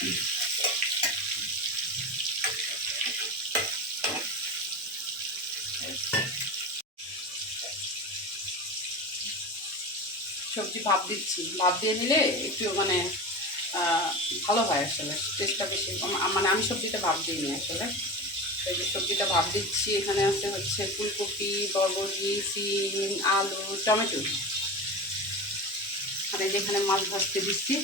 সবজি ভাপ দিচ্ছি। ভাপ দিয়ে নিলে একটু মানে ভালো হয় আসলে। টেস্টটা বেশি। মানে আমি সবজিটা ভাপ দিই নি আসলে। এই যে সবজিটা ভাপ দিচ্ছি, এখানে আছে হচ্ছে ফুলকপি, বরবটি, সিম, আলু, টমেটো। মানে যেখানে মাছ ভাজতে দিচ্ছি।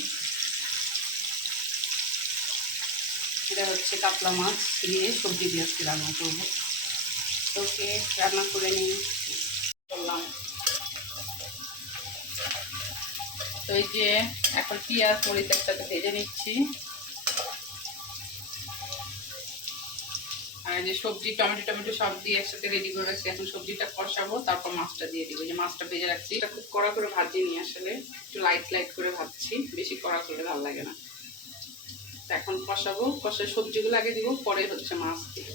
হচ্ছে কাতলা মাছ দিয়ে সবজি দিয়ে আজকে রান্না করব। ওকে রান্না করে নিই। করলাম। তো এই যে এখন পেঁয়াজ, মরিচ একসাথে ভেজে নিচ্ছি। আর যে সবজি, টমেটো টমেটো সব দিয়ে একসাথে রেডি করে রাখছি। এখন সবজিটা কষাবো, তারপর মাছটা দিয়ে দিব। যে মাছটা ভেজে রাখছি। এটা খুব কড়া করে ভাজিনি আসলে। একটু লাইট লাইট করে ভাজছি। বেশি কড়া করলে ভালো লাগে না। এখন কষাবো কষায় সবজিগুলো আগে দিব, পরে হচ্ছে মাছ দিব।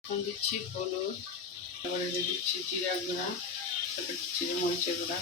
এখন দিচ্ছি হলুদ তারপরে দিচ্ছি জিরা গুঁড়া, তারপরে দিচ্ছি মরিচের গুঁড়া।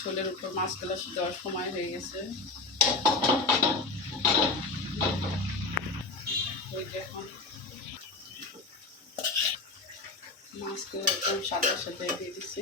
ঝোলের উপর মাছগুলো দেওয়ার সময় হয়ে গেছে। ওই যে এখন মাছগুলো একদম সাদা সাদা দিয়ে দিচ্ছি।